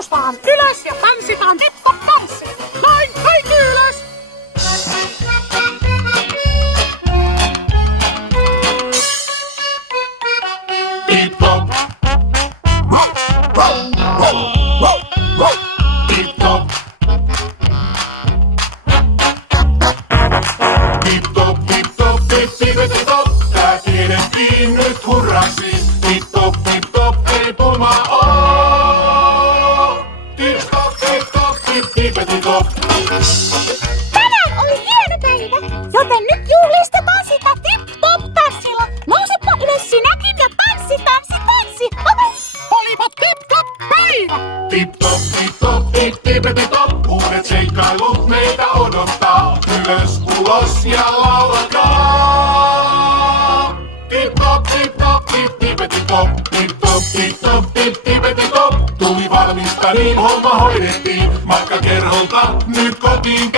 Noustaan ylös ja tanssitaan tip-top-tanssi. Näin, kaikki ylös! Tip-top. Tip-top. Tip-top, tip-top, tip-tip-tip-top. Tää tiedettiin nyt hurraksi. Tip-top, tip-top, ei pulma oo. Tip-top, tip-top, tip-tip-tip-top. Tänään oli hieno päivä, joten nyt juhlistetaan sitä tip-top-tanssilla. Nousepa ylös sinäkin ja tanssi, tanssi, tanssi. Olipa tip-top päivä! Tip-top, tip-top, tip-tip-tip-top. Uudet seikkailut meitä odottaa. Ylös, ulos ja laulakaa. Tip-top, tip-top, tip-tip-tip-top. Tip-top, tip-top, tip-tip-tip-top. Tuli valmista, niin homma hoidettiin. Matkakerholta nyt kotiin